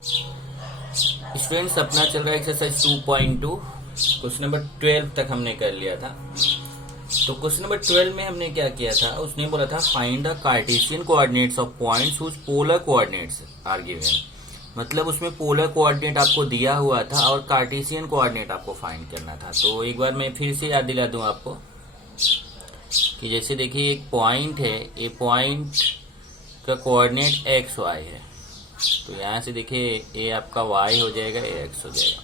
Students, अपना चल रहा है एक्सरसाइज 2.2। क्वेश्चन नंबर 12 तक हमने कर लिया था। तो क्वेश्चन नंबर 12 में हमने क्या किया था, उसने बोला था find the Cartesian coordinates of points whose polar coordinates are given. मतलब उसमें पोलर कोऑर्डिनेट आपको दिया हुआ था और कार्टेशियन कोऑर्डिनेट आपको फाइंड करना था। तो एक बार मैं फिर से याद दिला दूं आपको कि जैसे देखिए एक पॉइंट है, ये पॉइंट का कोऑर्डिनेट एक्स वाई है। तो यहाँ से देखिए ये आपका y हो जाएगा, ये x हो जाएगा।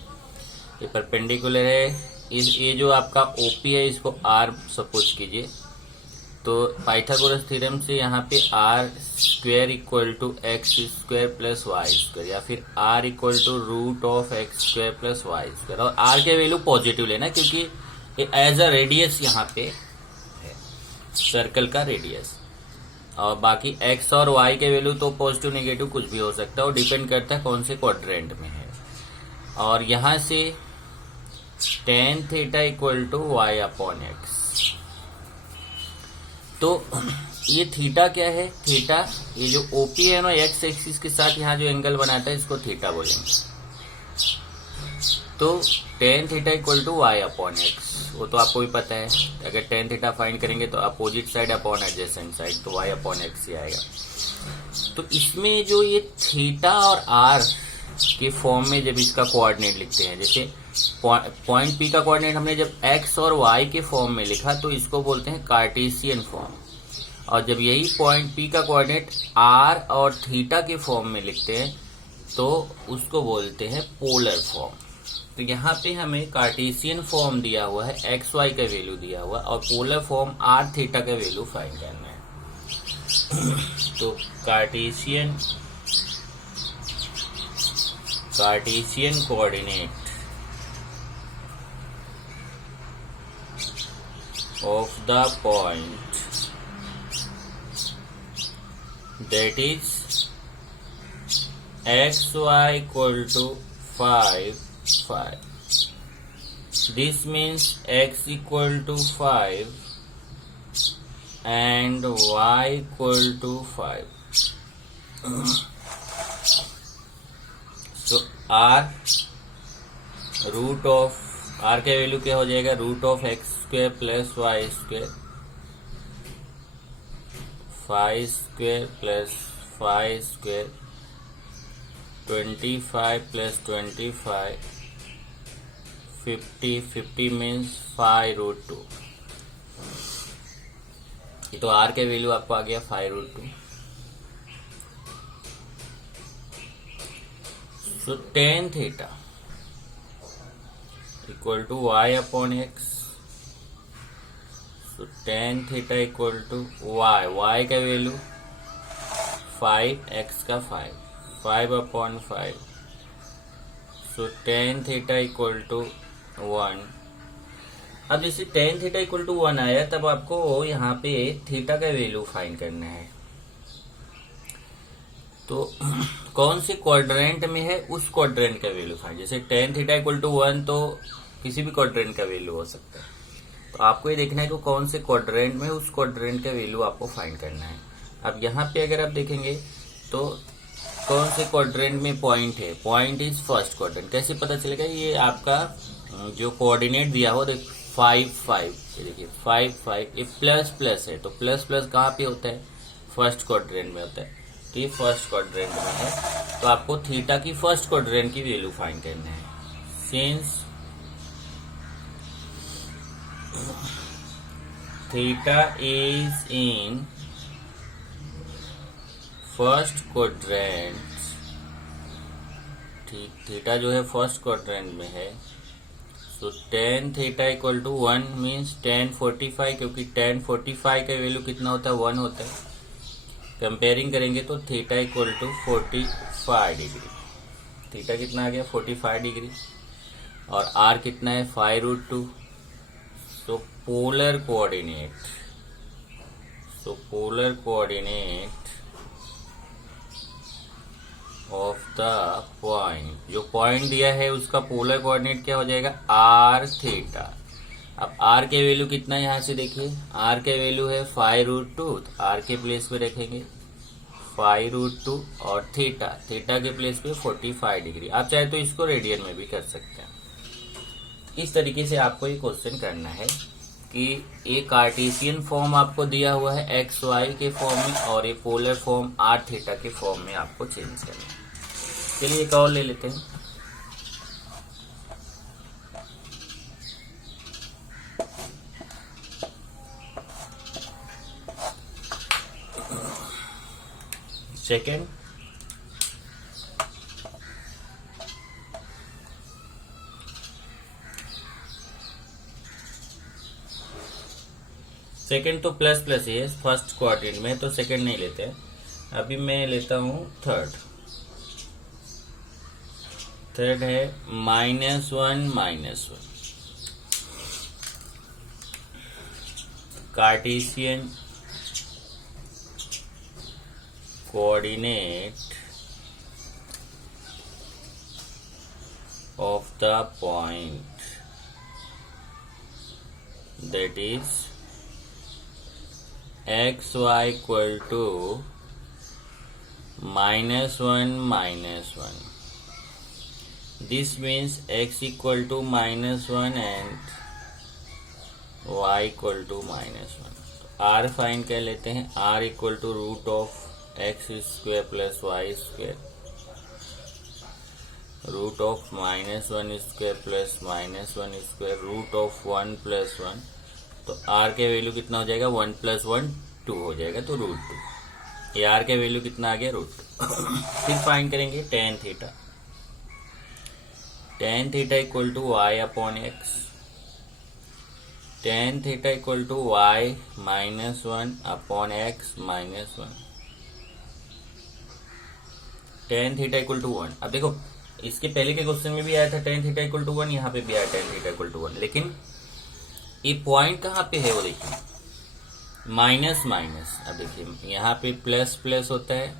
ये परपेंडिकुलर है। ये जो आपका OP है इसको r सपोज कीजिए। तो पाइथागोरस थ्योरम से यहाँ पे r square equal to x square plus y square, या फिर r equal to root of x square plus y square. और r के वैल्यू पॉजिटिव लेना क्योंकि ये एज अ रेडियस यहाँ पे है, सर्कल का रेडियस। और बाकी x और y के वैल्यू तो पॉजिटिव नेगेटिव कुछ भी हो सकता है और डिपेंड करता है कौन से क्वाड्रेंट में है। और यहाँ से tan theta equal to y upon x. तो ये थीटा क्या है, थीटा ये जो OP है ना x एक्सिस के साथ यहाँ जो एंगल बनाता है इसको थीटा बोलेंगे। तो tan theta equal to y upon x, वो तो आपको भी पता है। अगर tan थीटा फाइंड करेंगे तो opposite side upon adjacent side, तो y अपॉन एक्स ही आएगा। तो इसमें जो ये थीटा और r के फॉर्म में जब इसका कोऑर्डिनेट लिखते हैं, जैसे पॉइंट P का कोऑर्डिनेट हमने जब x और y के फॉर्म में लिखा तो इसको बोलते हैं कार्टेशियन फॉर्म। और जब यही पॉइंट P का कोऑर्डिनेट r और थीटा के फॉर्म में लिखते हैं तो उसको बोलते हैं पोलर फॉर्म। तो यहाँ पे हमें कार्टेशियन फॉर्म दिया हुआ है, एक्स वाई का वैल्यू दिया हुआ है, और पोलर फॉर्म आर थीटा का वैल्यू फाइंड करना है। तो Cartesian coordinate of the point that is x y equal to 5. This means x equal to 5 and y equal to 5. So r root of r का value क्या हो जाएगा, root of x square plus y square, 5 square plus 5 square, 25 plus 25, 50 means 5√2। तो r के value आपको आ गया 5√2। So tan theta equal to y upon x. So tan theta equal to y का वैल्यू 5, x का 5 upon 5। So tan theta equal to 1। अब जैसे tan theta equal to 1 आया तब आपको यहाँ पे थीटा का वैल्यू फाइंड करना है। तो कौन से क्वाड्रेंट में है उस क्वाड्रेंट का वैल्यू फाइंड। जैसे tan थीटा इक्वल टू 1 तो किसी भी क्वाड्रेंट का वैल्यू हो सकता है। तो आपको ये देखना है कि कौन से क्वाड्रेंट में उस क्वाड्रेंट का वैल्यू आपको फाइंड करना है। अब यहाँ पे अगर आप देखेंगे तो कौन से क्वाड्रेंट में पॉइंट है, पॉइंट इज फर्स्ट क्वाड्रेंट। कैसे पता चलेगा, ये आपका जो कोऑर्डिनेट दिया हो 5, ये देखिए 5, ये प्लस प्लस है। तो प्लस प्लस कहाँ पे होता है, फर्स्ट क्वाड्रेंट में होता है। तो ये फर्स्ट क्वाड्रेंट में है, तो आपको थीटा की फर्स्ट क्वाड्रेंट की वैल्यू फाइंड करना है। Since theta is in first quadrant, theta जो है फर्स्ट क्वाड्रेंट में है। So tan theta equal to 1 means tan 45, क्योंकि tan 45 का वैल्यू कितना होता है, 1 होता है। कंपेयरिंग करेंगे तो theta equal to 45 degree. Theta कितना आ गया, 45 डिग्री, और r कितना है 5√2। So polar coordinate of the point, जो पॉइंट दिया है उसका पोलर कोऑर्डिनेट क्या हो जाएगा, r थीटा। अब r के वैल्यू कितना है, यहाँ से देखिए r के वैल्यू है 5√2, तो r के प्लेस पे रखेंगे 5√2 और थीटा के प्लेस पे 45 डिग्री। आप चाहे तो इसको रेडियन में भी कर सकते हैं। इस तरीके से आपको ये क्वेश्चन करना है कि ये कार्टेशियन फॉर्म आपको दिया हुआ है एक्स वाई के फॉर्म में, और ये पोलर फॉर्म आर थीटा के फॉर्म में आपको चेंज करना है। चलिए एक और ले लेते हैं। सेकेंड, तो प्लस प्लस ही है फर्स्ट क्वाड्रेंट में, तो सेकेंड नहीं लेते हैं। अभी मैं लेता हूं थर्ड है -1 Cartesian coordinate of the point, that is xy equal to -1. This means x equal to -1 and y equal to -1. r find कर लेते हैं। r equal to √of x square plus y square, √of -1 square plus -1 square, √of 1 + 1। तो r के value कितना हो जाएगा? 1 + 1 2 हो जाएगा, तो √2। ये r के वैल्यू कितना आ गया? √2। फिर फाइंड करेंगे tan theta equal to y upon x, tan theta equal to y -1 upon x -1, tan theta equal to 1। अब देखो इसके पहले के क्वेश्चन में भी आया था tan थीटा इक्वल टू 1, यहाँ पे भी आया tan थीटा इक्वल टू 1, लेकिन ये पॉइंट कहाँ पे है वो देखिए, माइनस। अब देखिए यहाँ पे प्लस प्लस होता है,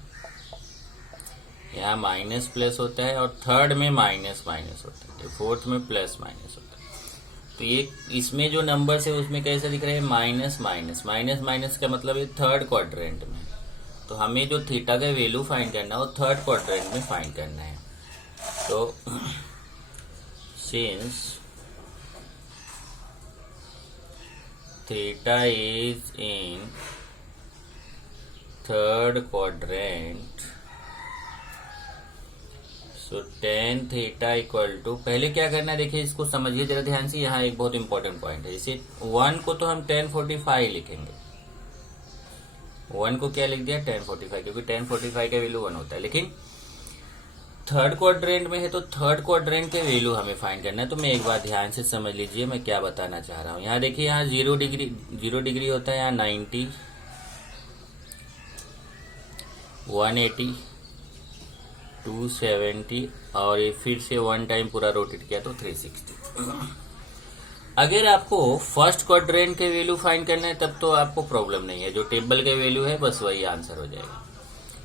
यहाँ माइनस प्लस होता है, और थर्ड में माइनस होता है, फोर्थ में प्लस माइनस होता है। तो ये इसमें जो नंबर्स है उसमें कैसे दिख रहे हैं? माइनस का मतलब ये थर्ड क्वाड्रेंट में। तो हमें जो थीटा का वैल्यू फाइंड करना है वो थर्ड क्वाड्रेंट में फाइंड करना है। तो since theta is in third quadrant, so tan theta equal to, पहले क्या करना है देखिए, इसको समझिए जरा ध्यान से। यहाँ एक बहुत इंपॉर्टेंट पॉइंट है। इसे 1 को तो हम tan 45 लिखेंगे, 1 को क्या लिख दिया? tan 45, क्योंकि tan 45 का वैल्यू 1 होता है। लेकिन थर्ड क्वाड्रेंट में है तो थर्ड क्वाड्रेंट के वैल्यू हमें फाइंड करना है। तो मैं एक बार ध्यान से समझ लीजिए मैं क्या बताना चाह रहा हूँ। यहाँ देखिए, यहाँ 0 डिग्री होता है, यहाँ 90, 180, 270, और ये फिर से 1 टाइम पूरा रोटेट किया तो 360। अगर आपको फर्स्ट क्वाड्रेंट के वैल्यू फाइंड करना है तब तो आपको प्रॉब्लम नहीं है, जो टेबल के वैल्यू है बस वही आंसर हो जाएगा।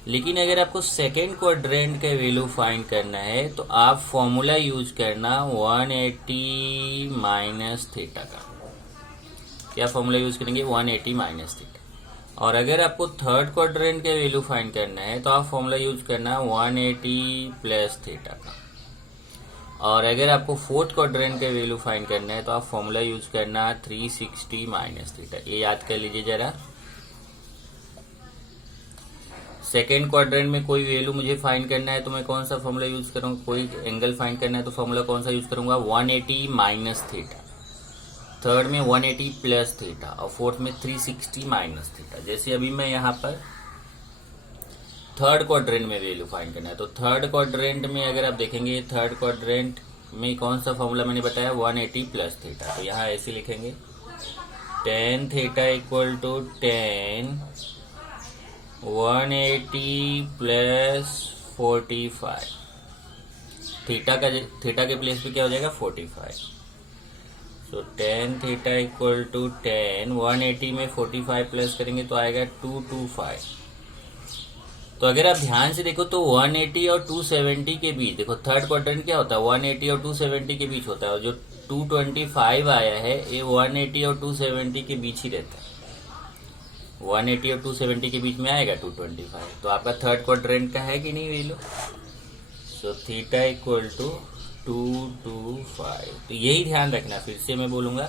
लेकिन अगर आपको सेकेंड क्वाड्रेंट के वैल्यू फाइंड करना है तो आप फॉर्मूला यूज करना 180 माइनस थीटा का। क्या फॉर्मूला यूज करेंगे? 180 माइनस थीटा। और अगर आपको थर्ड क्वाड्रेंट के वैल्यू फाइंड करना है तो आप फॉर्मूला यूज करना 180 प्लस थीटा का। और अगर आपको फोर्थ क्वाड्रेंट के वैल्यू फाइंड करना है तो आप फॉर्मूला यूज करना 360 माइनस थीटा। ये याद कर लीजिए जरा। सेकेंड क्वाड्रेंट में कोई वैल्यू मुझे फाइंड करना है तो मैं कौन सा फॉर्मूला यूज करूंगा? कोई एंगल फाइंड करना है तो फॉर्मूला कौन सा यूज करूंगा? 180 माइनस थीटा। थर्ड में 180 प्लस थीटा, और फोर्थ में 360 माइनस थीटा। जैसे अभी मैं यहाँ पर थर्ड क्वाड्रेंट में वैल्यू फाइंड करना है तो थर्ड क्वाड्रेंट में अगर आप देखेंगे, थर्ड क्वाड्रेंट में कौन सा फॉर्मूला मैंने बताया? 180 प्लस थीटा। तो यहाँ ऐसे लिखेंगे tan theta equal to tan 180 plus 45। Theta के प्लेस पे क्या हो जाएगा? 45। So tan theta equal to tan 180 में 45 प्लस करेंगे तो आएगा 225। तो अगर आप ध्यान से देखो तो 180 और 270 के बीच, देखो थर्ड क्वाड्रेंट क्या होता है? 180 और 270 के बीच होता है, और जो 225 आया है ये 180 और 270 के बीच ही रहता है। 180 और 270 के बीच में आएगा 225। तो आपका थर्ड क्वाड्रेंट का है कि नहीं value. So theta equal to 225। तो यही ध्यान रखना, फिर से मैं बोलूंगा,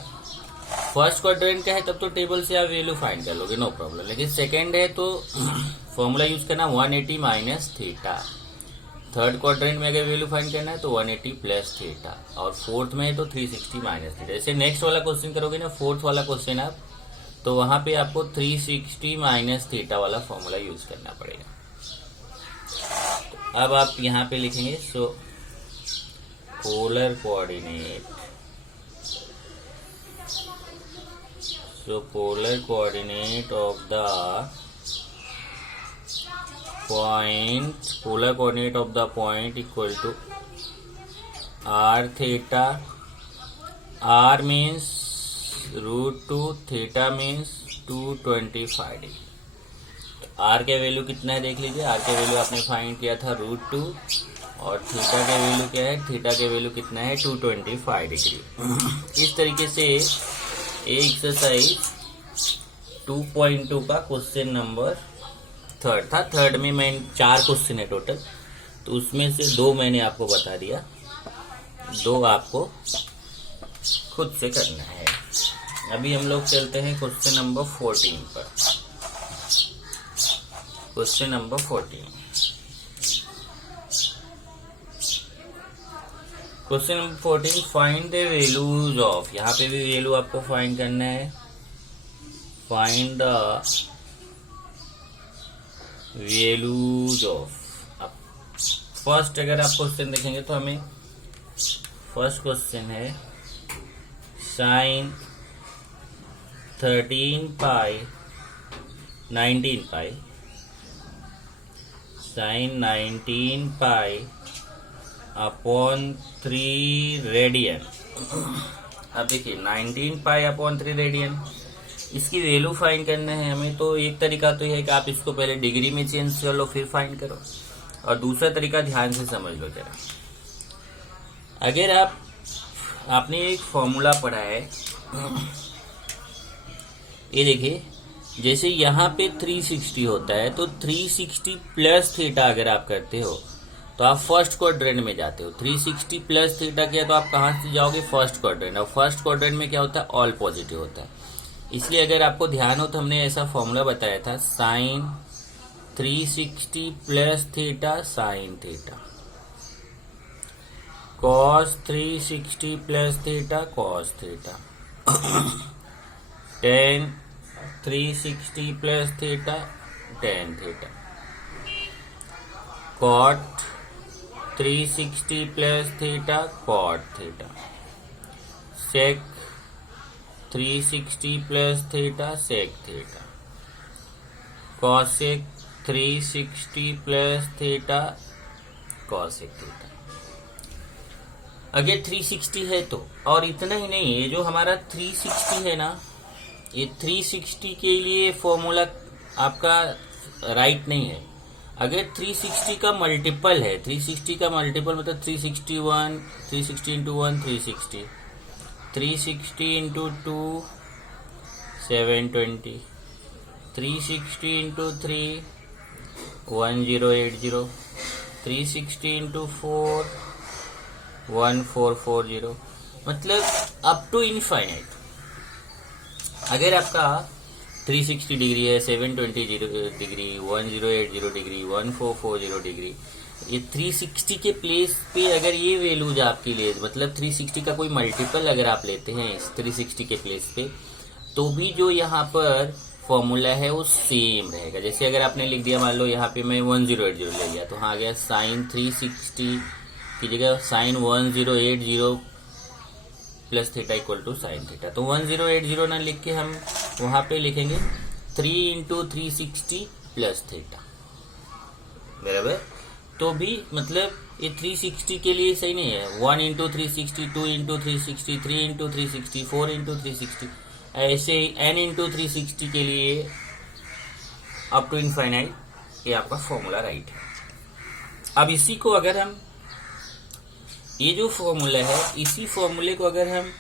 फर्स्ट क्वाड्रेंट का है तब तो टेबल से आप वैल्यू फाइंड कर लोगे, नो प्रॉब्लम। लेकिन सेकंड है तो फॉर्मूला यूज करना 180 माइनस थीटा। थर्ड क्वाड्रेंट में अगर वैल्यू फाइंड करना है तो 180 प्लस थीटा, और फोर्थ में है तो 360 माइनस थीटा। जैसे नेक्स्ट वाला क्वेश्चन करोगे ना, फोर्थ वाला क्वेश्चन आप, तो वहां पे आपको 360 माइनस थीटा वाला फॉर्मूला यूज करना पड़ेगा। तो अब आप यहाँ पे लिखेंगे, so polar coordinate, so polar coordinate of the point equal to r theta, r means √2, theta means 225 degree. r के वैल्यू कितना है देख लीजिए, r के वैल्यू आपने फाइंड किया था √2, और थीटा के वैल्यू क्या है, थीटा के वैल्यू कितना है 225 डिग्री। इस तरीके से एक्सरसाइज 2.2 का क्वेश्चन नंबर थर्ड था। थर्ड में मैं 4 क्वेश्चन है टोटल, तो उसमें से 2 मैंने आपको बता दिया, 2 आपको खुद से करना है। अभी हम लोग चलते हैं क्वेश्चन नंबर 14 पर। Question number 14, question number 14, find the values of, यहाँ पे भी वैल्यू आपको फाइंड करना है। Find the values of, first अगर आप क्वेश्चन देखेंगे तो हमें फर्स्ट क्वेश्चन है साइन 13 पाई 19 पाई, साइन 19 पाई अपॉन 3 रेडियन। अब देखिए 19 पाई अपॉन 3 रेडियन, इसकी वैल्यू फाइंड करना है हमें। तो एक तरीका तो यह है कि आप इसको पहले डिग्री में चेंज कर लो फिर फाइंड करो, और दूसरा तरीका ध्यान से समझ लो जरा। अगर आपने एक फॉर्मूला पढ़ा है, ये देखिए, जैसे यहाँ पे 360 होता है, तो 360 प्लस थीटा अगर आप करते हो तो आप फर्स्ट क्वाड्रेंट में जाते हो। 360 प्लस थीटा किया तो आप कहाँ से जाओगे, फर्स्ट क्वाड्रेंट। और फर्स्ट क्वाड्रेंट में क्या होता है, ऑल पॉजिटिव होता है। इसलिए अगर आपको ध्यान हो तो हमने ऐसा फॉर्मूला बताया था, sine 360 plus theta sine theta, cos 360 plus theta cos theta, tan 360 plus theta tan theta, cot 360 plus theta cot theta, sec 360 plus theta sec theta, cosec 360 plus theta cosec theta. अगर 360 है तो, और इतना ही नहीं, ये जो हमारा 360 है ना, ये 360 के लिए फॉर्मूला आपका राइट नहीं है। अगर 360 का मल्टीपल है, 360 का मल्टीपल मतलब 361, 360 इंटू 1 360, 360 इंटू 2 720, 360 इंटू 3 1080, 360 इंटू 4 1440, मतलब अप टू इनफाइनाइट। अगर आपका 360 डिग्री है, 720 डिग्री, 1080 डिग्री, 1440 डिग्री, ये 360 के प्लेस पे अगर ये वैल्यूज आपके लिए, मतलब 360 का कोई मल्टीपल अगर आप लेते हैं इस 360 के प्लेस पे, तो भी जो यहाँ पर फॉर्मूला है वो सेम रहेगा। जैसे अगर आपने लिख दिया, मान लो यहाँ पे मैं 1080 ले लिया, तो हाँ गया साइन 360 की जगह sine 1080 plus theta equal to sine theta. तो 1080 ना लिख के हम वहां पे लिखेंगे 3 इंटू 360 प्लस थीटा, बराबर। तो भी मतलब ये 360 के लिए सही नहीं है। 1 इंटू 360, 2 इंटू 360, 3 इंटू 360, 4 इंटू 360, ऐसे n इंटू 360 के लिए अप टू इनफाइनाइट ये आपका फॉर्मूला राइट है। अब इसी को अगर हम, ये जो फॉर्मूला है, इसी फॉर्मूले को अगर हम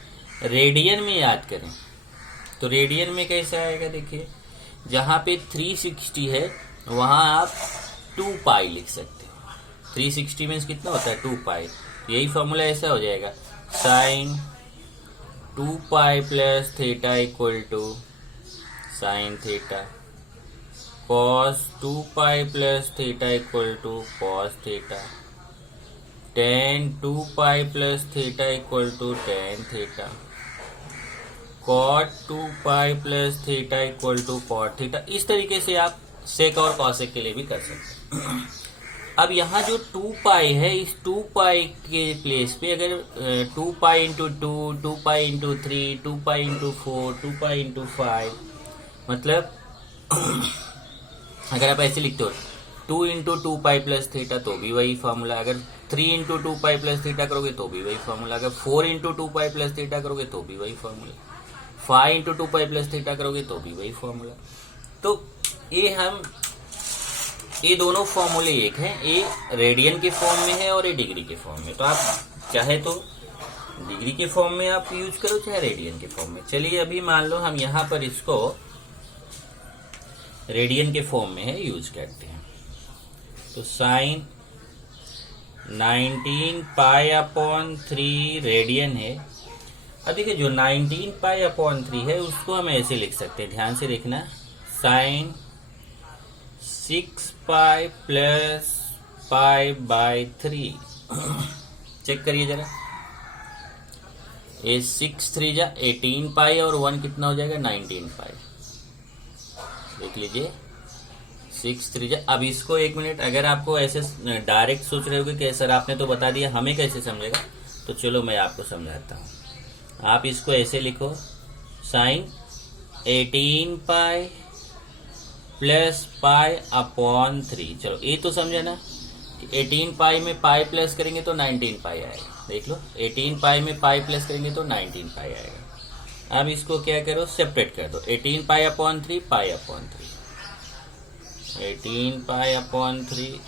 रेडियन में याद करें तो रेडियन में कैसा आएगा, देखिए जहां पे 360 है वहां आप 2 पाई लिख सकते हो। 360 मीन्स कितना होता है 2 पाई। यही फॉर्मूला ऐसा हो जाएगा, sine 2 pi plus theta equal to sine theta, cos 2 pi plus theta equal to cos theta, tan 2 pi plus theta equal to tan theta, cot 2 pi plus theta equal to cot theta. इस तरीके से आप सेक और cosec के लिए भी कर सकते हैं। अब यहाँ जो 2 पाई है, इस 2 पाई के प्लेस पे अगर 2 pi into 2, 2 pi into 3, 2 pi into 4, 2 pi into 5, मतलब अगर आप ऐसे लिखते हो 2 इंटू 2 पाई प्लस थीटा तो भी वही फॉर्मूला, अगर 3 इंटू 2 पाई प्लस थीटा करोगे तो भी वही फॉर्मूला, अगर 4 इंटू 2 पाई प्लस थीटा करोगे तो भी वही formula, 5 into 2 pi plus theta करोगे तो भी वही फॉर्मूला। तो ये दोनों फॉर्मूले एक हैं, ये रेडियन के फॉर्म में है और ये डिग्री के फॉर्म में। तो आप चाहे तो डिग्री के फॉर्म में आप यूज करो, चाहे रेडियन के फॉर्म में। चलिए अभी मान लो हम यहाँ पर इसको रेडियन के फॉर्म में है यूज करते हैं। तो साइन 19 पाई अपॉन 3 रेडियन है। अब देखिए जो 19 पाई अपॉन 3 है उसको हम ऐसे लिख सकते हैं, ध्यान से देखना, sine 6 pi plus pi by 3। Check करिए जरा, ये 6 3 जा 18 पाई और 1 कितना हो जाएगा 19 पाई। देख लीजिए 6 3 जा। अब इसको एक मिनट, अगर आपको ऐसे डायरेक्ट सोच रहे हो कि सर आपने तो बता दिया हमें कैसे समझेगा, तो चलो मैं आपको समझाता हूँ। आप इसको ऐसे लिखो, sine 18 pi plus pi upon 3। चलो ये तो समझे ना कि 18 पाई में पाई प्लस करेंगे तो 19 पाई आएगा। देख लो 18 पाई में पाई प्लस करेंगे तो 19 पाई आएगा। अब इसको क्या करो, सेपरेट कर दो, 18 पाई अपॉन 3 पाई अपॉन 3, 18 पाई अपॉन 3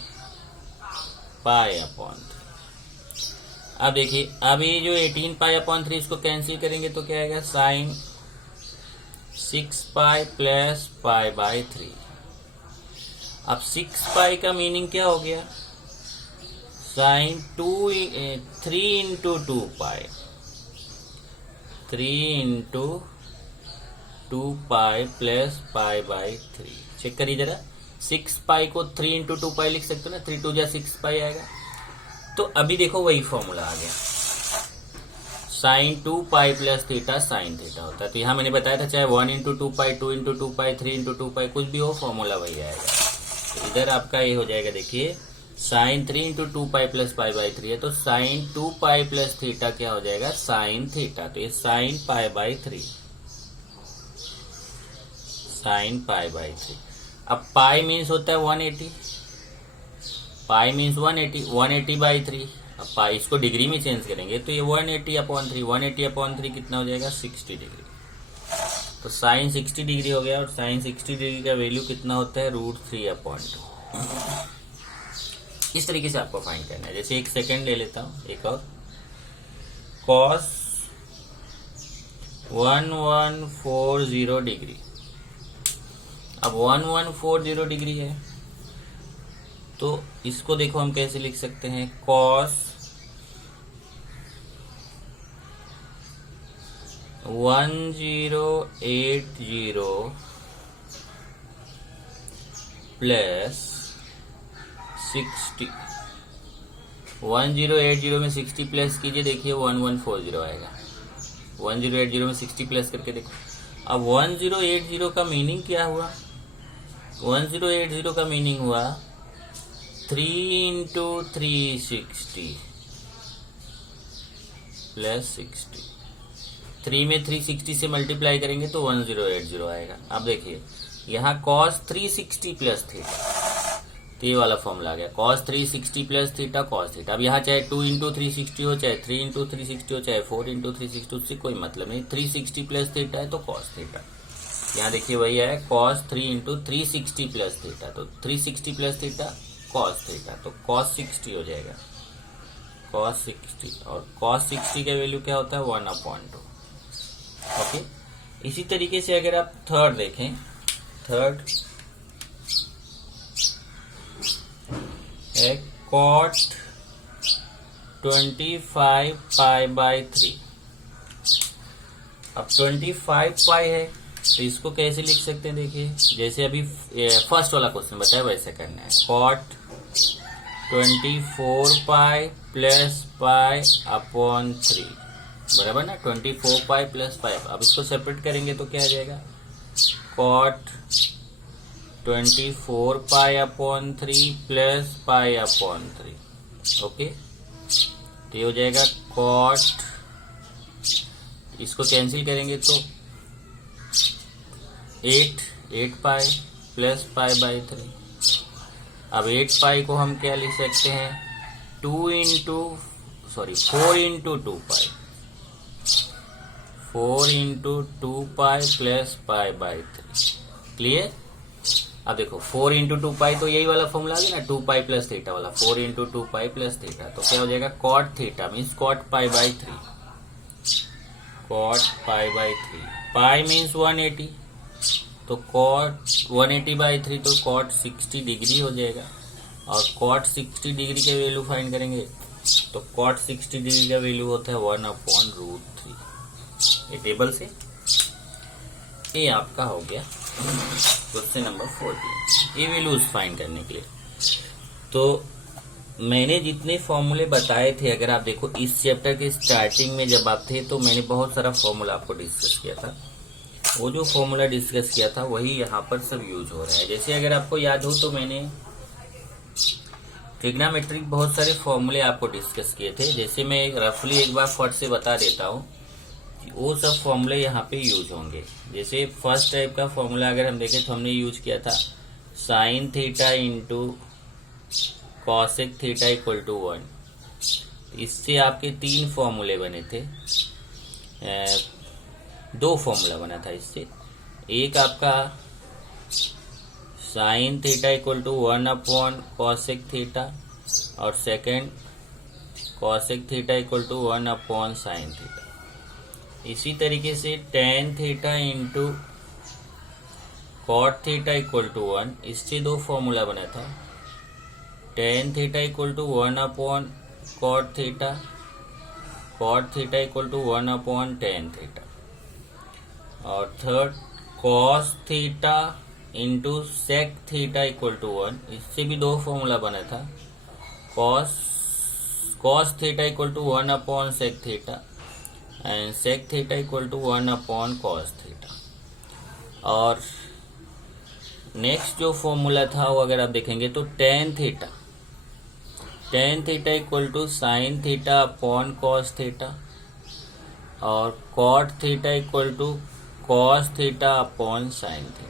पाई अपॉन 3। अब देखिए, अब ये जो 18 पाई अपॉन 3 इसको कैंसिल करेंगे तो क्या आएगा, sine 6 pi plus pi by 3। अब 6 पाई का मीनिंग क्या हो गया, sine 3 into 2 pi, 3 into 2 pi plus pi by 3। Check करिए जरा, 6 पाई को 3 इंटू 2 पाई लिख सकते हो ना, 3 2 जा 6 पाई आएगा। तो अभी देखो वही फॉर्मूला आ गया, sine 2 pi plus theta sine theta होता है। तो यहाँ मैंने बताया था चाहे 1 into 2 pi, 2 into 2 pi, 3 into 2 pi, कुछ भी हो फॉर्मूला वही आएगा। तो इधर आपका ये हो जाएगा, देखिए sine 3 into 2 pi plus pi by 3 है, तो साइन 2 पाई प्लस थीटा क्या हो जाएगा, साइन थीटा। तो ये sine pi by 3, sine pi by 3। अब पाई मीन्स होता है 180, पाई मीन्स 180, 180 बाई 3। अब पाई इसको डिग्री में चेंज करेंगे तो ये 180 अपॉन 3, 180 अपॉन 3 कितना हो जाएगा, 60 डिग्री। तो साइन 60 डिग्री हो गया, और साइन 60 डिग्री का वैल्यू कितना होता है, √3/2। इस तरीके से आपको फाइंड करना है। जैसे एक सेकेंड ले लेता हूं, एक और, कॉस 1140 डिग्री। अब 1140 डिग्री है तो इसको देखो हम कैसे लिख सकते हैं, कॉस 1080 प्लस 60, 1080 में 60 प्लस कीजिए, देखिए 1140 आएगा। 1080 में 60 प्लस करके देखो। अब 1080 का मीनिंग क्या हुआ, 1080 का मीनिंग हुआ 3 इंटू 360 प्लस 60। 3 में 360 से मल्टीप्लाई करेंगे तो 1080 आएगा। अब देखिए यहाँ cos 360 प्लस थीटा, तो ये वाला फॉर्मूला आ गया, cos 360 plus theta cos theta. अब यहाँ चाहे 2 इंटू 360 हो, चाहे 3 इंटू 360 हो, चाहे 4 इंटू 360, उससे कोई मतलब नहीं, 360 प्लस थीटा है तो cos थीटा। यहाँ देखिए वही है, cos 3 इंटू 360 प्लस थीटा, तो 360 प्लस थीटा cos थीटा, तो cos 60 हो जाएगा, cos 60। और cos 60 का वैल्यू क्या होता है, 1/2। ओके। इसी तरीके से अगर आप थर्ड देखें, थर्ड है कॉट 25 पाई बाई 3। अब 25 पाई है तो इसको कैसे लिख सकते हैं, देखिए जैसे अभी फर्स्ट वाला क्वेश्चन बताया वैसे करना है। Cot 24 pi plus pi upon 3 बराबर ना, 24 पाई प्लस 5। अब इसको सेपरेट करेंगे तो क्या आ जाएगा, cot 24 pi upon 3 plus pi upon 3। Okay, तो ये हो जाएगा कॉट, इसको कैंसिल करेंगे तो 8 पाई प्लस पाई बाई 3। अब 8 पाई को हम क्या लिख सकते हैं, 4 into 2 pi, 4 into 2 pi plus pi by 3। Clear. अब देखो 4 इंटू 2 पाई तो यही वाला फॉर्मूला आ गया ना, 2 पाई प्लस थीटा वाला, 4 इंटू 2 पाई प्लस थीटा, तो क्या हो जाएगा cot theta means cot pi by 3, cot pi by 3। Pi means 180, तो कॉट 180 बाई 3 तो कॉट 60 डिग्री हो जाएगा। और कॉट 60 डिग्री का वैल्यू फाइंड करेंगे तो कॉट 60 डिग्री का वैल्यू होता है 1/√3। ये टेबल से ये आपका हो गया क्वेश्चन नंबर 14, ये वैल्यूज फाइंड करने के लिए। तो मैंने जितने फॉर्मूले बताए थे, अगर आप देखो इस चैप्टर के स्टार्टिंग में जब आप थे तो मैंने बहुत सारा फॉर्मूला आपको डिस्कस किया था। वो जो फॉर्मूला डिस्कस किया था वही यहाँ पर सब यूज हो रहा है। जैसे अगर आपको याद हो तो मैंने ट्रिग्नोमेट्रिक बहुत सारे फॉर्मूले आपको डिस्कस किए थे। जैसे मैं रफली एक बार फट से बता देता हूँ, वो सब फॉर्मूले यहाँ पे यूज होंगे। जैसे फर्स्ट टाइप का फॉर्मूला अगर हम देखें तो हमने यूज किया था sine theta into cosec theta equal to 1। इससे आपके 3 फॉर्मूले बने थे, 2 फॉर्मूला बना था इससे। एक आपका sine theta equal to cosec theta और second cosec theta equal to sine theta. इसी तरीके से tan theta into cot theta equal to 1, इससे 2 फॉर्मूला बना था। Tan theta equal to cot theta, cot theta equal to tan theta. और third cos theta into sec theta equal to 1, इससे भी 2 formula बना था। Cos theta equal to sec theta and sec theta equal to cos theta. और next जो formula था वो अगर आप देखेंगे तो tan theta equal to sine theta upon cos theta और cot theta equal to cos theta upon sine theta.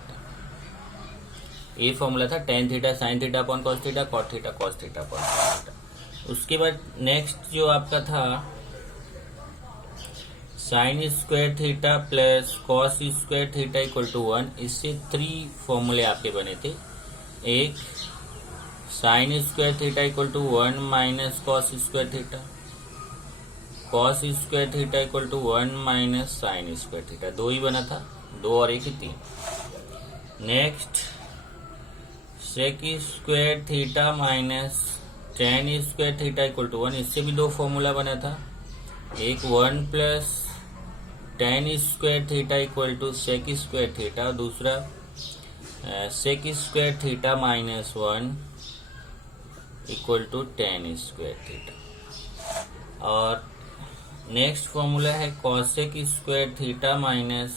ये फॉर्मूला था tan theta sine theta upon cos theta, cot theta cos theta upon sine theta. उसके बाद next जो आपका था sine square theta plus cos square theta equal to 1, इससे 3 फॉर्मूले आपके बने थे। एक sine square theta equal to 1 minus cos square theta, cos square theta equal to 1 minus sine square theta. 2 ही बना था, 2 और 1 ही 3। Next sec square theta minus tan square theta equal to 1, इससे भी 2 फॉर्मूला बना था। एक 1 plus tan square theta equal to sec square theta और दूसरा sec square theta minus 1 equal to ten square theta. और नेक्स्ट फॉर्मूला है cosec square theta minus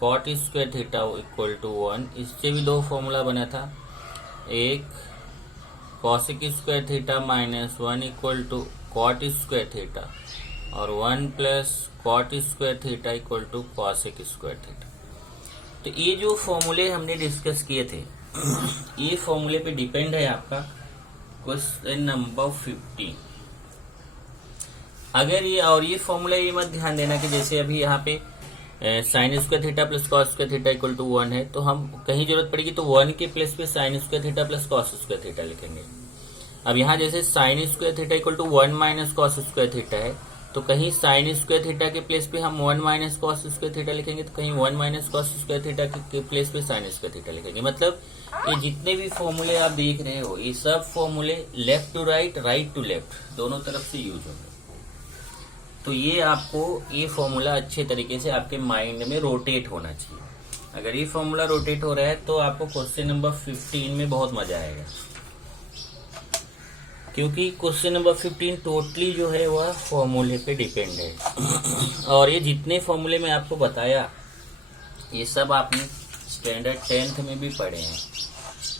cot square theta equal to 1, इससे भी 2 फॉर्मूला बना था। एक cosec square theta minus 1 equal to cot square theta और 1 plus cot square theta equal to cosec square theta. तो ये जो फॉर्मूले हमने डिस्कस किए थे ये फॉर्मूले पे डिपेंड है आपका क्वेश्चन नंबर 15। अगर ये फॉर्मूला ये मत ध्यान देना कि जैसे अभी यहाँ पे sine square theta plus cos square theta equal to 1 है तो हम कहीं जरूरत पड़ेगी तो 1 के प्लेस पे sine square theta plus cos square theta लिखेंगे। अब यहाँ जैसे sine square theta equal to 1 minus cos square theta है तो कहीं साइन स्क्वायर थीटा के प्लेस पे हम 1 माइनस कॉस स्क्वायर थीटा लिखेंगे, तो कहीं 1 माइनस कॉस स्क्वायर थीटा के प्लेस पे साइन स्क्वायर थीटा लिखेंगे। मतलब ये जितने भी फॉर्मूले आप देख रहे हो ये सब फॉर्मूले left to right, right to left दोनों तरफ से यूज होंगे। तो ये आपको ये फॉर्मूला अच्छे तरीके से आपके माइंड में रोटेट होना चाहिए। अगर ये फॉर्मूला रोटेट हो रहा है तो आपको क्वेश्चन नंबर 15 में बहुत मजा आएगा, क्योंकि क्वेश्चन नंबर 15 टोटली जो है वह फॉर्मूले पे डिपेंड है। और ये जितने फॉर्मूले मैं आपको बताया ये सब आपने स्टैंडर्ड 10th में भी पढ़े हैं,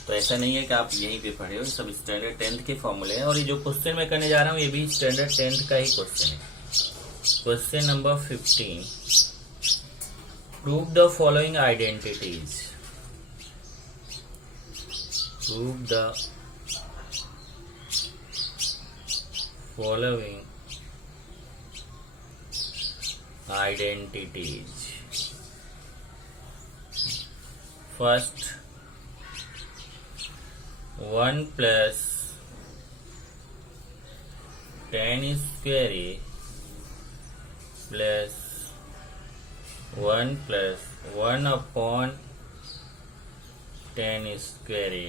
तो ऐसा नहीं है कि आप यहीं पे पढ़े हो, सब स्टैंडर्ड 10th के फॉर्मूले हैं। और ये जो क्वेश्चन मैं करने जा रहा हूँ ये भी स्टैंडर्ड 10th का ही क्वेश्चन है। Question number 15, prove the following identities. Prove the following identities. First, 1 plus tan square a plus 1 plus 1 upon tan square a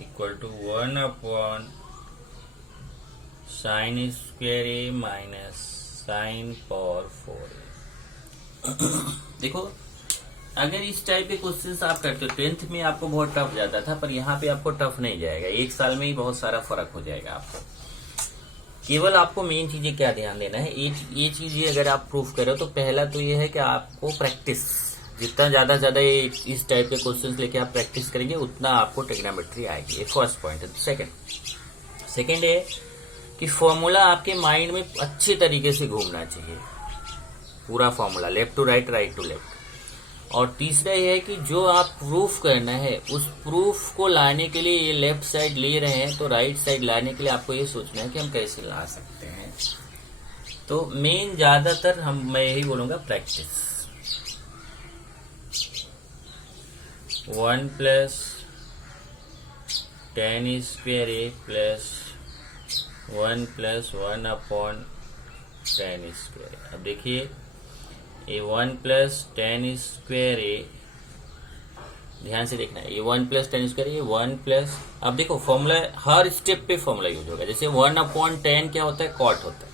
equal to 1 upon sine square A minus sine power 4a। देखो अगर इस type के questions आप करते हो 10th में आपको बहुत टफ जाता था, पर यहाँ पे आपको टफ नहीं जाएगा, एक साल में ही बहुत सारा फर्क हो जाएगा आपको। केवल आपको मेन चीजें क्या ध्यान देना है, ये चीजें अगर आप प्रूफ करो तो पहला तो ये है कि आपको प्रैक्टिस, जितना ज्यादा इस टाइप के क्वेश्चंस लेके आप प्रैक्टिस करेंगे उतना आपको ट्रिग्नोमेट्री आएगी। ये फर्स्ट पॉइंट है। सेकंड है कि फॉर्मूला आपके माइंड में अच्छे तरीके से घूमना चाहिए, पूरा formula left to right, right to left. और तीसरा यह है कि जो आप प्रूफ करना है उस प्रूफ को लाने के लिए, ये लेफ्ट साइड ले रहे हैं तो राइट साइड लाने के लिए आपको ये सोचना है कि हम कैसे ला सकते हैं। तो मेन ज्यादातर मैं यही बोलूंगा practice. 1 plus tan square A plus 1 plus 1 upon tan square. अब देखिए ये 1 प्लस tan स्क्वायर ए, ध्यान से देखना है, ये 1 प्लस tan स्क्वायर, ये 1 प्लस, अब देखो फॉर्मूला हर स्टेप पे फॉर्मूला यूज होगा। जैसे 1 अपॉन tan क्या होता है, कॉट होता है,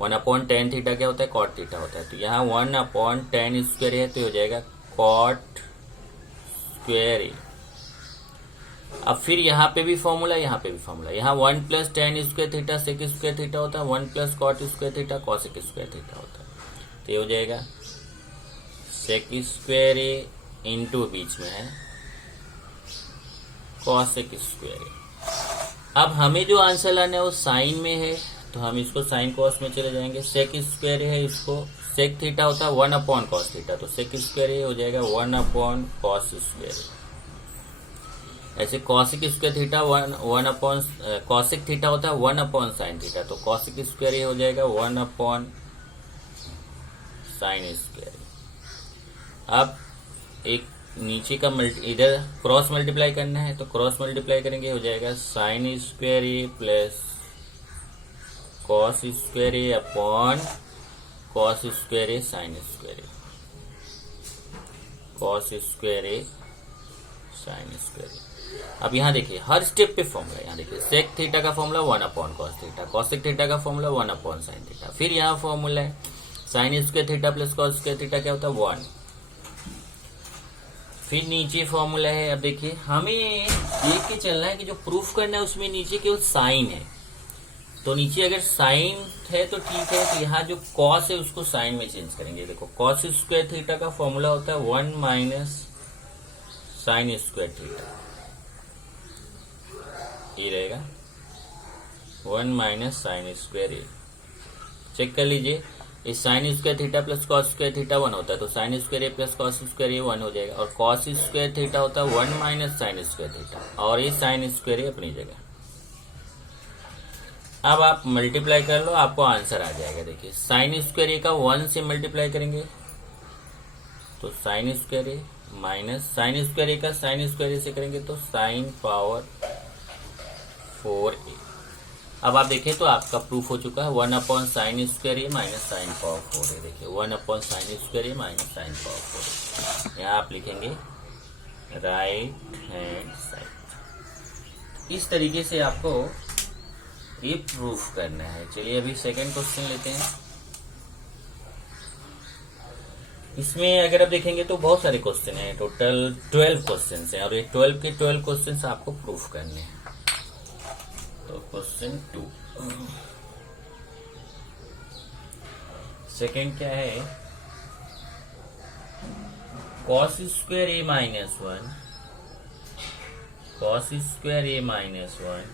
1 अपॉन tan थीटा क्या होता है, कॉट थीटा होता है। तो यहाँ 1 अपॉन tan स्क्वायर है तो हो जाएगा कॉट स्क्वायर ए। अब फिर यहाँ पे भी फॉर्मूला, यहाँ पे भी फॉर्मूला, यहाँ 1 plus tan square theta sec square theta होता है, 1 plus cot square theta cosec square theta होता है। तो ये हो जाएगा सेक स्क्वायर ए इंटू बीच में है कॉसेक स्क्वायर ए। अब हमें जो आंसर लाना है वो साइन में है, तो हम इसको साइन कॉस में चले जाएंगे। सेक स्क्वायर है, इसको सेक थीटा होता है 1 अपॉन कॉस थीटा, तो सेक स्क्वायर ए हो जाएगा 1 अपॉन कॉस स्क्वायर ए। ऐसे cosec square theta 1 upon cosec theta होता है 1 अपॉन साइन थीटा, तो कॉसिक स्क्वायर ये हो जाएगा 1 अपॉन साइन स्क्वायर। अब एक नीचे का इधर क्रॉस मल्टीप्लाई करना है, तो क्रॉस मल्टीप्लाई करेंगे हो जाएगा sine square A plus cos square A upon cos square A sine square A, cos square A sine square ए। अब यहाँ देखिए हर स्टेप पे फॉर्मूला, यहाँ देखिए सेक थीटा का formula 1 upon cos theta, cosec theta का फॉर्मूला 1 अपॉन साइन थीटा, फिर यहाँ फॉर्मूला है sign square theta plus cos square theta क्या होता है 1, फिर नीचे फॉर्मूला है। अब देखिए हमें देख के चलना है कि जो प्रूफ करना है उसमें नीचे केवल साइन है, तो नीचे अगर साइन है तो ठीक है, तो यहाँ जो कॉस है उसको साइन में चेंज करेंगे। देखो कॉस स्क्वायर थीटा का फॉर्मूला होता है 1 माइनस साइन स्क्वायर थीटा, ये रहेगा 1 माइनस साइन स्क्वायर ए। चेक कर लीजिए, इस sign square theta plus cos square theta 1 होता है, तो sine square A plus cos square ए 1 हो जाएगा, और कॉस स्क्वायर थीटा होता है 1 माइनस साइन स्क्वायर थीटा, और ये साइन स्क्वायर ए अपनी जगह। अब आप मल्टीप्लाई कर लो, आपको आंसर आ जाएगा। देखिए साइन स्क्वायर ए का 1 से मल्टीप्लाई करेंगे तो साइन स्क्वायर ए, माइनस साइन स्क्वायर ए का साइन स्क्वायर ए से करेंगे तो साइन पावर 4a। अब आप देखें तो आपका प्रूफ हो चुका है 1/sin² माइनस साइन पावर 4 है। देखिए 1/sin² माइनस साइन पावर 4। यहाँ आप लिखेंगे राइट हैंड साइड। इस तरीके से आपको ये प्रूफ करना है। चलिए अभी सेकंड क्वेश्चन लेते हैं। इसमें अगर आप देखेंगे तो बहुत सारे क्वेश्चन हैं, टोटल 12 क्वेश्चन हैं और ये 12 के 12 क्वेश्चन आपको प्रूफ करने हैं। तो क्वेश्चन 2 सेकंड क्या है, cos² a minus 1 cos² a minus 1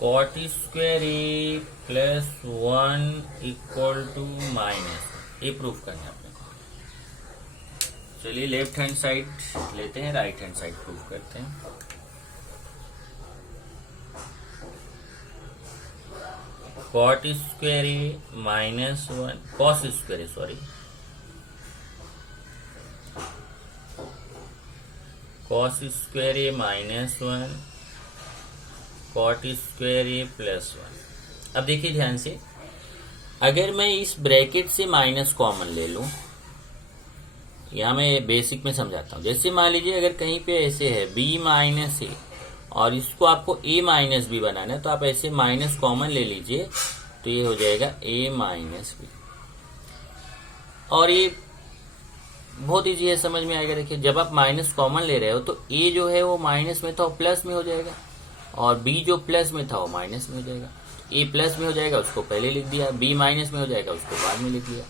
cot² a plus 1 equal to minus, ये प्रूफ करना है अपने को। चलिए लेफ्ट हैंड साइड लेते हैं, राइट हैंड साइड प्रूफ करते हैं। cot² a minus 1 cos² sorry cos² a minus 1 cot² a plus 1। अब देखिए ध्यान से, अगर मैं इस ब्रैकेट से माइनस कॉमन ले लूं, यहां मैं बेसिक में समझाता हूं। जैसे मान लीजिए अगर कहीं पे ऐसे है b माइनस ए और इसको आपको a माइनस बी बनाना है, तो आप ऐसे माइनस कॉमन ले लीजिए तो ये हो जाएगा a माइनस बी। और ये बहुत इजी है, समझ में आएगा। देखिए जब आप माइनस कॉमन ले रहे हो तो a जो है वो माइनस में था वो प्लस में हो जाएगा, और b जो प्लस में था वो माइनस में हो जाएगा। a प्लस में हो जाएगा उसको पहले लिख दिया, b माइनस में हो जाएगा उसको बाद में लिख दिया।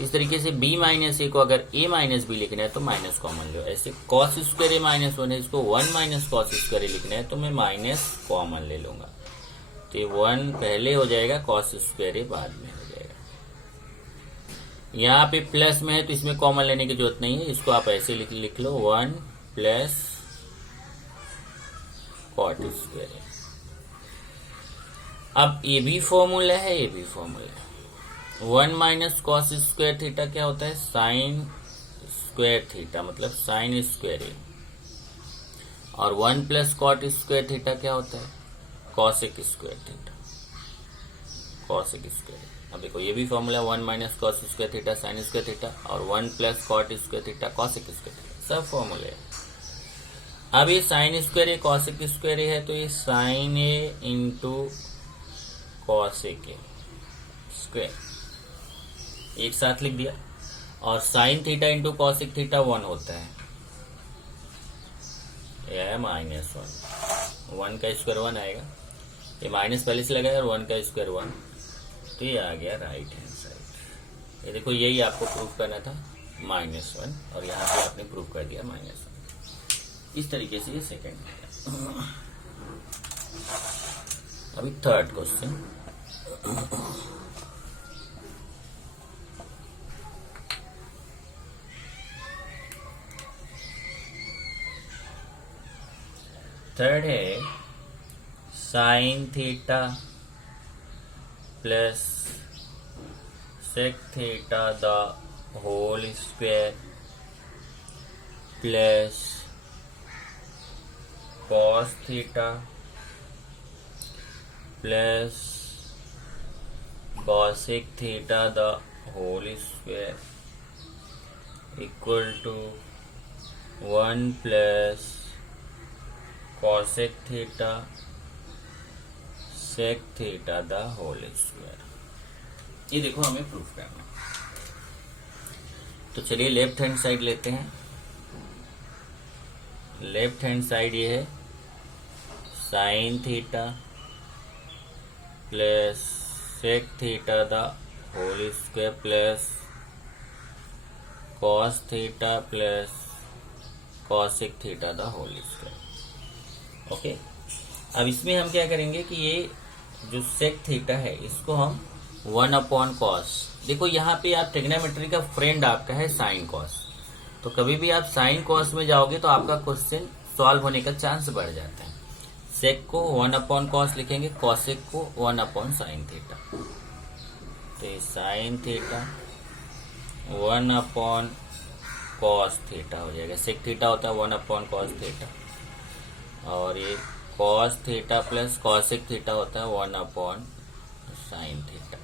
इस तरीके से b माइनस ए को अगर a माइनस बी लिखना है तो माइनस कॉमन लो। ऐसे cos² a माइनस 1 है, इसको 1 माइनस cos² a लिखना है तो मैं माइनस कॉमन ले लूंगा, तो ये 1 पहले हो जाएगा, cos² a बाद में हो जाएगा। यहाँ पे प्लस में है तो इसमें कॉमन लेने की जरूरत नहीं है, इसको आप ऐसे लिख लो 1 प्लस cot²। अब ये भी फॉर्मूला है, ये भी फॉर्मूला है। 1 माइनस cos² थीटा क्या होता है, sin² थीटा, मतलब sin² a। और 1 प्लस cot² थीटा क्या होता है, cosec² थीटा, cosec²। अब देखो ये भी formula 1 minus cos² theta sin² theta और 1 plus cot² theta cosec² theta, सब फॉर्मूले है। अब ये sin² a cosec² a है तो ये sin a into cosec a square एक साथ लिख दिया, और sin theta into cosec theta 1 होता है, यह माइनस 1 का स्क्वायर 1 आएगा, ये माइनस पहले से लगाया और 1 का स्क्वायर 1, तो ये आ गया राइट हैंड साइड। ये देखो यही आपको प्रूफ करना था -1, और यहाँ पे आपने प्रूफ कर दिया -1। इस तरीके से ये सेकंड। अभी थर्ड क्वेश्चन। थर्ड है sine theta plus sec theta the whole square plus cos theta plus cosec theta the whole square equal to 1 plus cosec theta sec theta the whole square. ये देखो हमें proof करना है, तो चलिए left hand side लेते हैं। Left hand side ये है sine theta plus sec theta the whole square plus cos theta plus cosec theta the whole square. Okay, अब इसमें हम क्या करेंगे कि ये जो सेक थीटा है इसको हम 1/cos, देखो यहाँ पे आप ट्रिग्नोमेट्री का फ्रेंड आपका है साइन कॉस, तो कभी भी आप साइन कॉस में जाओगे तो आपका क्वेश्चन सॉल्व होने का चांस बढ़ जाता है। सेक को 1/cos लिखेंगे, कॉसेक को 1/sin थीटा, तो ये साइन थीटा 1/cos थीटा हो जाएगा। सेक थीटा होता है 1/cos थीटा, और ये cos theta plus cosec theta होता है 1 अपॉन साइन थीटा।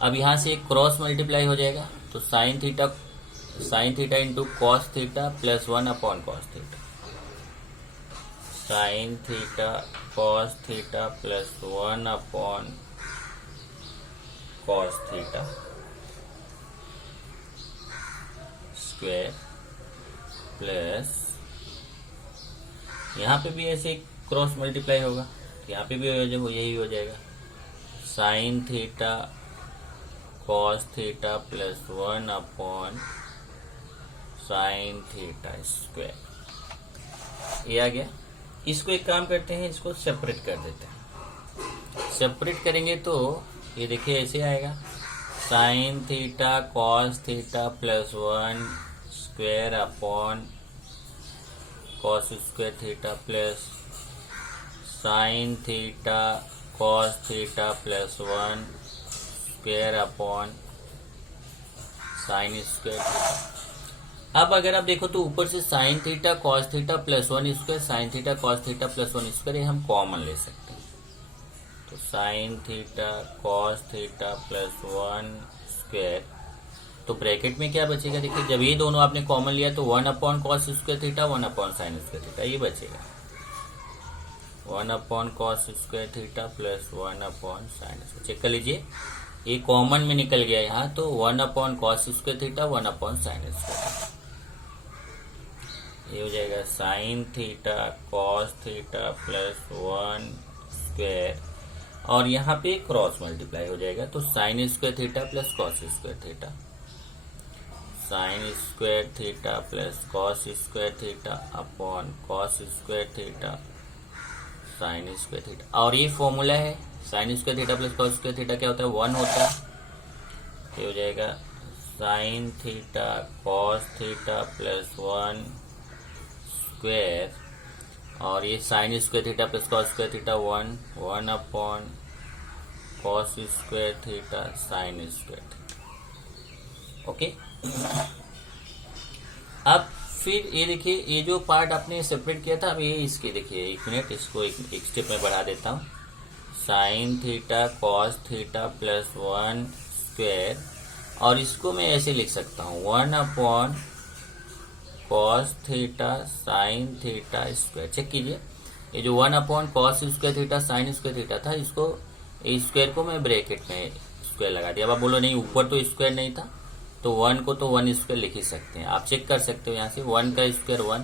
अब यहां से एक क्रॉस मल्टीप्लाई हो जाएगा, तो sign theta into cos theta plus 1 upon cos theta, sine theta cos theta plus 1 upon cos theta square plus यहाँ पे भी ऐसे क्रॉस मल्टीप्लाई होगा, तो यहाँ पे भी यही हो जाएगा sign theta cos theta plus 1 upon sine theta square. ये आ गया। इसको एक काम करते हैं, इसको सेपरेट कर देते हैं। सेपरेट करेंगे तो ये देखिए ऐसे आएगा sign theta cos theta plus 1 square upon cos square theta plus sign theta cos theta plus 1 square upon sine square theta. अब अगर आप देखो तो ऊपर से sign theta cos theta plus 1 square sine theta cos theta plus 1 square हम common ले सकते हैं, तो sign theta cos theta plus 1 square, तो ब्रैकेट में क्या बचेगा, देखिए जब ये दोनों आपने कॉमन लिया तो 1 upon cos square theta 1 upon sine square theta, ये बचेगा 1 upon cos square theta plus 1 upon sine square. Check कर लीजिए, ये कॉमन में निकल गया यहाँ, तो 1 upon cos square theta 1 upon sine square, ये हो जाएगा sign theta cos theta plus 1 square, और यहाँ पे क्रॉस मल्टीप्लाई हो जाएगा, तो sign square theta plus cos square theta, sine square theta plus cos square theta upon cos square theta sine square theta. और ये फॉर्मूला है, sign square theta plus cos square theta क्या होता है, 1 होता है। ये हो जाएगा sign theta cos theta plus 1 square, और ये sign square theta plus cos square theta 1 upon cos square theta sine square theta. Okay. अब फिर ये देखिए, ये जो पार्ट आपने सेपरेट किया था, अब ये इसके देखिए, एक मिनट इसको एक स्टेप में बढ़ा देता हूँ। Sine theta cos theta plus 1 square, और इसको मैं ऐसे लिख सकता हूँ 1 upon cos theta sine theta square. Check कीजिए, ये जो 1 upon cos square theta sine square theta था, इसको स्क्वायर को मैं ब्रैकेट में स्क्वायर लगा दिया। अब आप बोलो नहीं ऊपर तो स्क्वायर नहीं था, तो 1 को तो 1 स्क्वायर लिख ही सकते हैं। आप चेक कर सकते हो यहाँ से 1 का square 1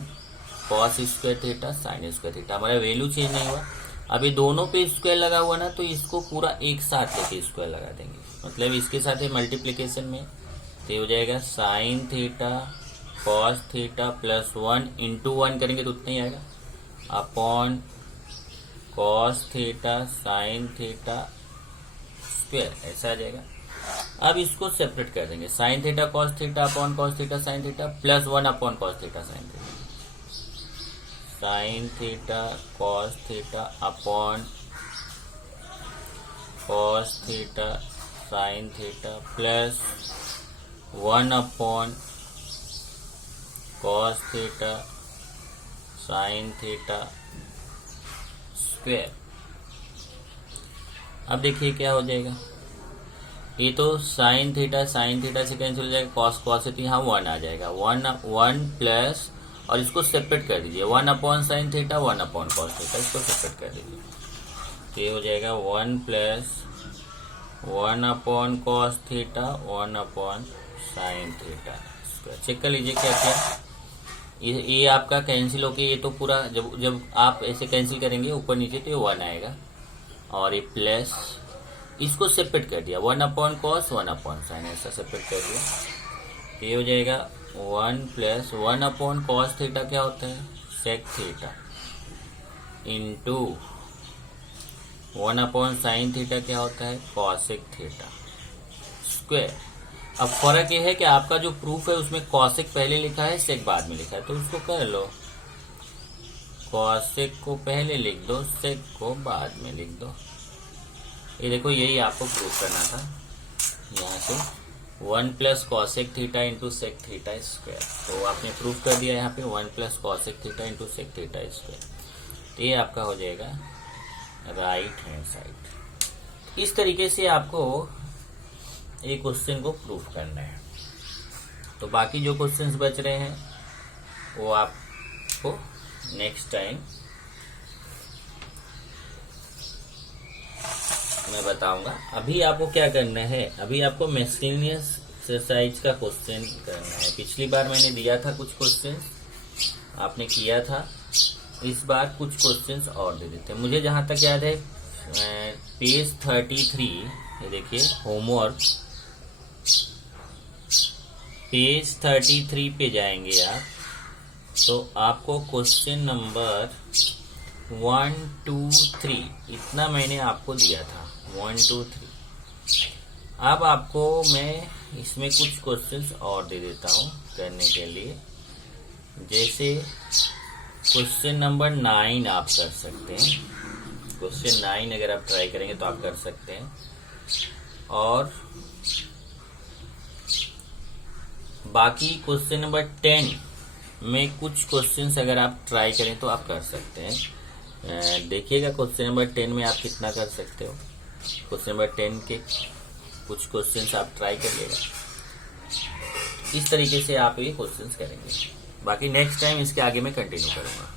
cos square theta sine square theta, हमारा वैल्यू चेंज नहीं हुआ। अभी दोनों पे स्क्वायर लगा हुआ ना, तो इसको पूरा एक साथ लेके स्क्वायर लगा देंगे, मतलब इसके साथ मल्टीप्लीकेशन में, तो हो जाएगा sign theta cos theta plus 1 into 1 करेंगे तो उतना ही आएगा upon cos theta sine theta square, ऐसा आ जाएगा। अब इसको सेपरेट कर देंगे, sign theta cos theta upon cos theta sine theta plus 1 upon cos theta sine theta, sine theta cos theta upon cos theta sine theta plus 1 upon cos theta sine theta square. अब देखिए क्या हो जाएगा, ये तो sine theta से cancel हो जाएगा, कॉस कॉस से यहाँ 1 आ जाएगा, 1 प्लस, और इसको सेपरेट कर दीजिए 1 upon sine theta 1 upon cos theta, इसको सेपरेट कर दीजिए, तो ये हो जाएगा 1 plus 1 upon cos theta 1 upon sine theta square. Check कर लीजिए क्या क्या, ये आपका कैंसिल होके ये तो पूरा, जब आप ऐसे कैंसिल करेंगे ऊपर नीचे तो ये 1 आएगा, और ये प्लस इसको सेपरेट कर दिया 1 अपॉन कॉस 1 अपॉन साइन, ऐसा सेपरेट कर दिया, ये हो जाएगा 1 प्लस 1 अपॉन कॉस थीटा क्या होता है, sec theta, into 1 upon sine theta क्या होता है, कॉसेक थीटा स्क्वायर। अब फर्क ये है कि आपका जो प्रूफ है उसमें कॉसेक पहले लिखा है, सेक बाद में लिखा है, तो उसको कर लो, कॉसेक को पहले लिख दो, सेक को बाद में लिख दो। ये देखो, यही आपको प्रूफ करना था। यहाँ से 1 plus cosec theta into sec theta square, तो आपने प्रूफ कर दिया यहाँ पे 1 plus cosec theta into sec theta square. तो ये आपका हो जाएगा राइट हैंड साइड। इस तरीके से आपको एक क्वेश्चन को प्रूफ करना है। तो बाकी जो क्वेश्चंस बच रहे हैं वो आपको नेक्स्ट टाइम मैं बताऊंगा। अभी आपको क्या करना है, अभी आपको मिसलेनियस एक्सरसाइज का क्वेश्चन करना है। पिछली बार मैंने दिया था कुछ क्वेश्चन, आपने किया था। इस बार कुछ क्वेश्चंस और दे देते हैं। मुझे जहां तक याद है पेज 33, ये देखिए होमवर्क पेज 33 पे जाएंगे आप, तो आपको क्वेश्चन नंबर 1 2 3 इतना मैंने आपको दिया था, 1 2 3। अब आपको मैं इसमें कुछ क्वेश्चंस और दे देता हूं करने के लिए। जैसे क्वेश्चन नंबर 9 आप कर सकते हैं। क्वेश्चन 9 अगर आप ट्राई करेंगे तो आप कर सकते हैं। और बाकी क्वेश्चन नंबर 10 में कुछ क्वेश्चंस अगर आप ट्राई करें तो आप कर सकते हैं। देखिएगा क्वेश्चन नंबर 10 में आप कितना कर सकते हो। क्वेश्चन नंबर 10 के कुछ क्वेश्चंस आप ट्राई करिएगा। इस तरीके से आप ये क्वेश्चंस करेंगे। बाकी नेक्स्ट टाइम इसके आगे मैं कंटिन्यू करूंगा।